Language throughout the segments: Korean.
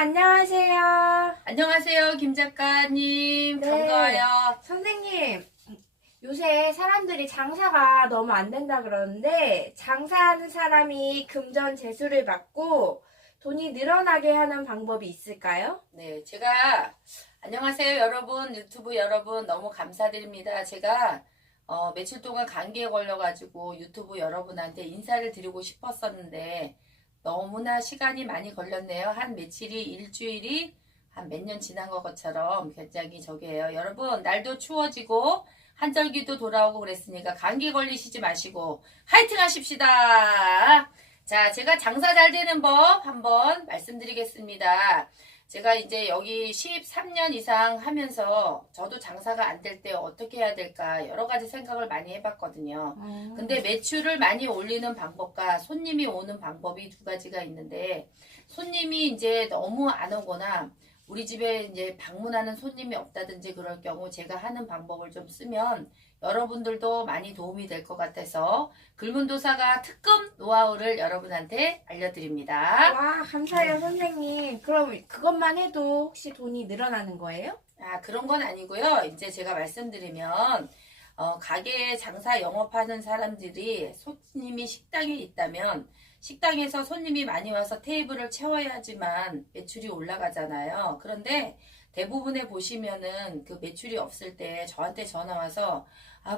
안녕하세요. 안녕하세요, 김 작가님. 네. 반가워요. 선생님, 요새 사람들이 장사가 너무 안 된다 그러는데, 장사하는 사람이 금전 재수를 받고 돈이 늘어나게 하는 방법이 있을까요? 네, 안녕하세요, 여러분. 유튜브 여러분, 너무 감사드립니다. 제가, 며칠 동안 감기에 걸려가지고 유튜브 여러분한테 인사를 드리고 싶었었는데, 너무나 시간이 많이 걸렸네요. 한 며칠이, 일주일이 한 몇 년 지난 것처럼 굉장히 저기예요. 여러분, 날도 추워지고, 한절기도 돌아오고 그랬으니까 감기 걸리시지 마시고, 화이팅 하십시다! 자, 제가 장사 잘 되는 법 한번 말씀드리겠습니다. 제가 이제 여기 13년 이상 하면서 저도 장사가 안 될 때 어떻게 해야 될까 여러 가지 생각을 많이 해봤거든요. 근데 매출을 많이 올리는 방법과 손님이 오는 방법이 두 가지가 있는데, 손님이 이제 너무 안 오거나 우리 집에 이제 방문하는 손님이 없다든지 그럴 경우 제가 하는 방법을 좀 쓰면 여러분들도 많이 도움이 될 것 같아서 글문도사가 특급 노하우를 여러분한테 알려드립니다. 와, 감사해요, 선생님. 그럼 그것만 해도 혹시 돈이 늘어나는 거예요? 그런 건 아니고요. 이제 제가 말씀드리면 가게 장사 영업하는 사람들이 손님이 식당에 있다면 식당에서 손님이 많이 와서 테이블을 채워야지만 매출이 올라가잖아요. 그런데 대부분에 보시면은 그 매출이 없을 때 저한테 전화 와서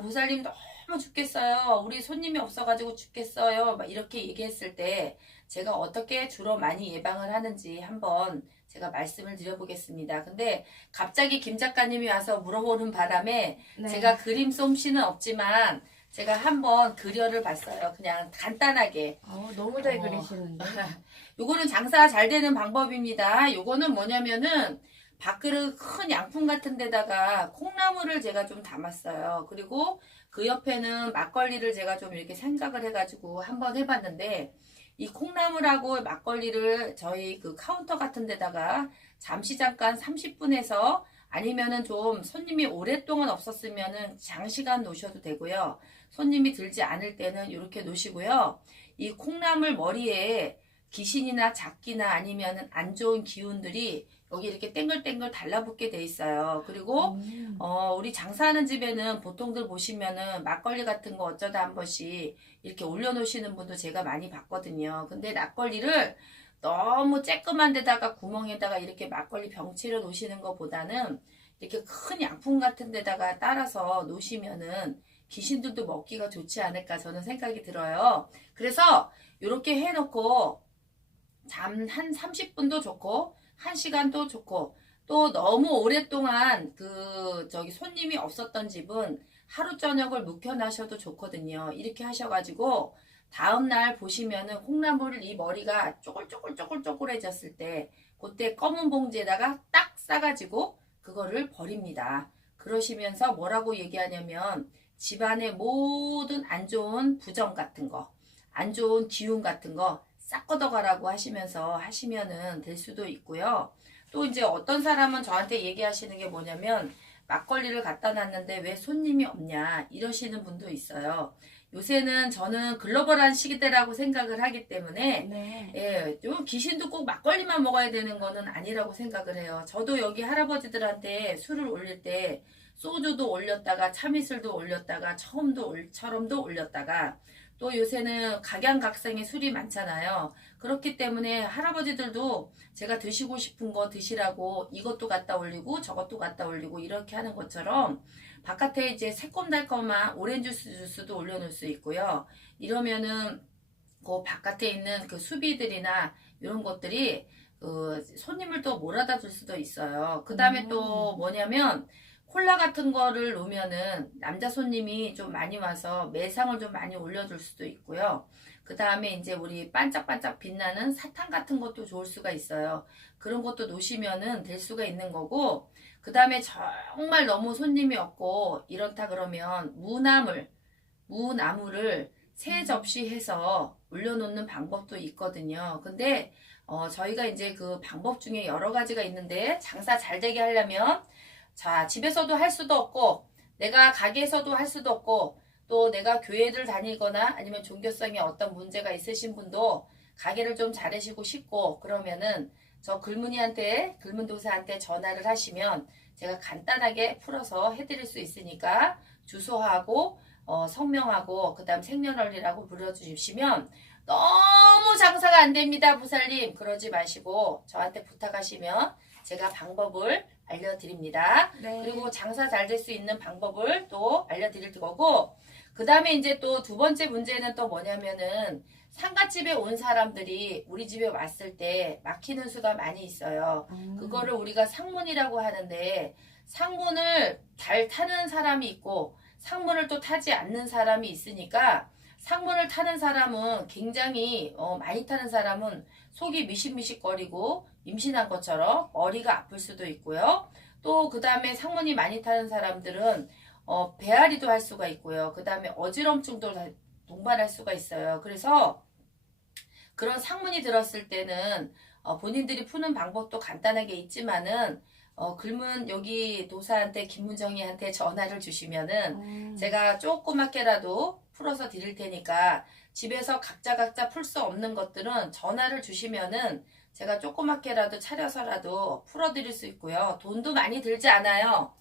보살님 너무 죽겠어요. 우리 손님이 없어가지고 죽겠어요. 막 이렇게 얘기했을 때 제가 어떻게 주로 많이 예방을 하는지 한번 제가 말씀을 드려보겠습니다. 근데 갑자기 김 작가님이 와서 물어보는 바람에 네. 제가 그림 솜씨는 없지만 제가 한번 그려를 봤어요. 그냥 간단하게. 너무 잘 그리시는데. 요거는 장사 잘 되는 방법입니다. 요거는 뭐냐면은 밥그릇 큰 양품 같은 데다가 콩나물을 제가 좀 담았어요. 그리고 그 옆에는 막걸리를 제가 좀 이렇게 생각을 해가지고 한번 해봤는데, 이 콩나물하고 막걸리를 저희 그 카운터 같은 데다가 잠시 잠깐 30분에서 아니면은 좀 손님이 오랫동안 없었으면은 장시간 놓으셔도 되고요. 손님이 들지 않을 때는 이렇게 놓으시고요. 이 콩나물 머리에 귀신이나 작기나 아니면은 안 좋은 기운들이 여기 이렇게 땡글땡글 달라붙게 돼 있어요. 그리고 우리 장사하는 집에는 보통들 보시면은 막걸리 같은 거 어쩌다 한 번씩 이렇게 올려놓으시는 분도 제가 많이 봤거든요. 근데 막걸리를 너무 쬐끄만 데다가 구멍에다가 이렇게 막걸리 병치를 놓으시는 것보다는 이렇게 큰 양품 같은 데다가 따라서 놓으시면은 귀신들도 먹기가 좋지 않을까 저는 생각이 들어요. 그래서 이렇게 해놓고 잠 한 30분도 좋고 1시간도 좋고, 또 너무 오랫동안 손님이 없었던 집은 하루 저녁을 묵혀놔셔도 좋거든요. 이렇게 하셔가지고 다음날 보시면은 콩나물 이 머리가 쪼글쪼글쪼글쪼글해졌을 때 그때 검은 봉지에다가 딱 싸가지고 그거를 버립니다. 그러시면서 뭐라고 얘기하냐면 집안의 모든 안 좋은 부정 같은 거, 안 좋은 기운 같은 거 싹 걷어가라고 하시면서 하시면은 될 수도 있고요. 또 이제 어떤 사람은 저한테 얘기하시는 게 뭐냐면 막걸리를 갖다 놨는데 왜 손님이 없냐 이러시는 분도 있어요. 요새는 저는 글로벌한 시대라고 생각을 하기 때문에 네. 좀 귀신도 꼭 막걸리만 먹어야 되는 거는 아니라고 생각을 해요. 저도 여기 할아버지들한테 술을 올릴 때 소주도 올렸다가 참이슬도 올렸다가 처럼도 올렸다가 또 요새는 각양각색의 술이 많잖아요. 그렇기 때문에 할아버지들도 제가 드시고 싶은 거 드시라고 이것도 갖다 올리고 저것도 갖다 올리고 이렇게 하는 것처럼 바깥에 이제 새콤달콤한 오렌지 주스도 올려놓을 수 있고요. 이러면은 그 바깥에 있는 그 수비들이나 이런 것들이 손님을 또 몰아다 줄 수도 있어요. 그 다음에 또 뭐냐면 콜라 같은 거를 놓으면은 남자 손님이 좀 많이 와서 매상을 좀 많이 올려줄 수도 있고요. 그 다음에 이제 우리 반짝반짝 빛나는 사탕 같은 것도 좋을 수가 있어요. 그런 것도 놓으시면은 될 수가 있는 거고, 그 다음에 정말 너무 손님이 없고 이렇다 그러면 무나물을 3접시 해서 올려놓는 방법도 있거든요. 근데 저희가 이제 그 방법 중에 여러 가지가 있는데 장사 잘 되게 하려면 자, 집에서도 할 수도 없고, 내가 가게에서도 할 수도 없고, 또 내가 교회를 다니거나 아니면 종교성에 어떤 문제가 있으신 분도 가게를 좀 잘하시고 싶고, 그러면은 저 글문도사한테 전화를 하시면 제가 간단하게 풀어서 해드릴 수 있으니까 주소하고 성명하고 그다음 생년월일하고 불러주시면 너무 장사가 안 됩니다, 부살님. 그러지 마시고 저한테 부탁하시면 제가 방법을 알려드립니다. 네. 그리고 장사 잘 될 수 있는 방법을 또 알려드릴 거고, 그 다음에 이제 또 두 번째 문제는 또 뭐냐면은 상갓집에 온 사람들이 우리 집에 왔을 때 막히는 수가 많이 있어요. 그거를 우리가 상문이라고 하는데, 상문을 잘 타는 사람이 있고 상문을 또 타지 않는 사람이 있으니까, 상문을 타는 사람은 굉장히 많이 타는 사람은 속이 미식미식거리고 임신한 것처럼 머리가 아플 수도 있고요. 또 그 다음에 상문이 많이 타는 사람들은 배앓이도 할 수가 있고요. 그 다음에 어지럼증도 동반할 수가 있어요. 그래서 그런 상문이 들었을 때는 본인들이 푸는 방법도 간단하게 있지만은 글문 여기 도사한테 김문정이한테 전화를 주시면은 제가 조그맣게라도 풀어서 드릴 테니까 집에서 각자 풀 수 없는 것들은 전화를 주시면은 제가 조그맣게라도 차려서라도 풀어드릴 수 있고요. 돈도 많이 들지 않아요.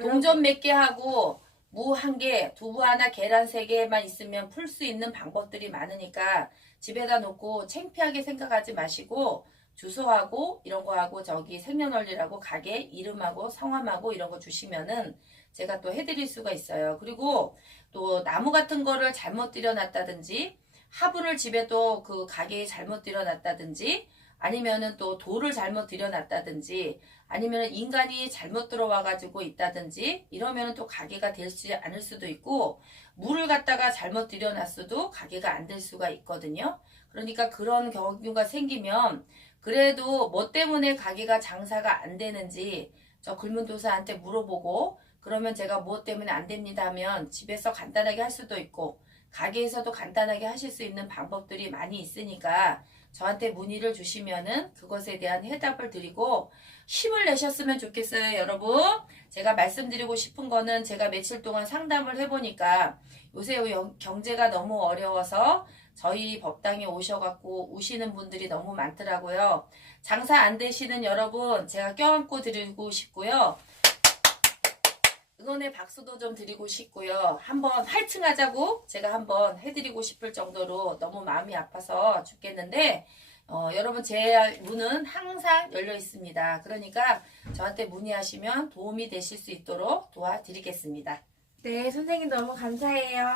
동전 몇 개 하고 무 한 개, 두부 하나, 계란 3개만 있으면 풀 수 있는 방법들이 많으니까 집에다 놓고 창피하게 생각하지 마시고 주소하고 이런 거 하고 저기 생년월일하고 가게 이름하고 성함하고 이런 거 주시면은 제가 또 해드릴 수가 있어요. 그리고 또 나무 같은 거를 잘못 들여놨다든지 화분을 집에 또 그 가게에 잘못 들여놨다든지 아니면은 또 돌을 잘못 들여놨다든지 아니면 인간이 잘못 들어와가지고 있다든지 이러면은 또 가게가 되지 않을 수도 있고 물을 갖다가 잘못 들여놨어도 가게가 안 될 수가 있거든요. 그러니까 그런 경우가 생기면 그래도 뭐 때문에 가게가 장사가 안 되는지 저 글문도사한테 물어보고 그러면 제가 뭐 때문에 안 됩니다 하면 집에서 간단하게 할 수도 있고 가게에서도 간단하게 하실 수 있는 방법들이 많이 있으니까 저한테 문의를 주시면은 그것에 대한 해답을 드리고 힘을 내셨으면 좋겠어요, 여러분. 제가 말씀드리고 싶은 거는 제가 며칠 동안 상담을 해보니까 요새 경제가 너무 어려워서 저희 법당에 오셔갖고 우시는 분들이 너무 많더라고요. 장사 안 되시는 여러분 제가 껴안고 드리고 싶고요. 응원의 박수도 좀 드리고 싶고요. 한번 화이팅 하자고 제가 한번 해드리고 싶을 정도로 너무 마음이 아파서 죽겠는데 여러분 제 문은 항상 열려 있습니다. 그러니까 저한테 문의하시면 도움이 되실 수 있도록 도와드리겠습니다. 네, 선생님 너무 감사해요.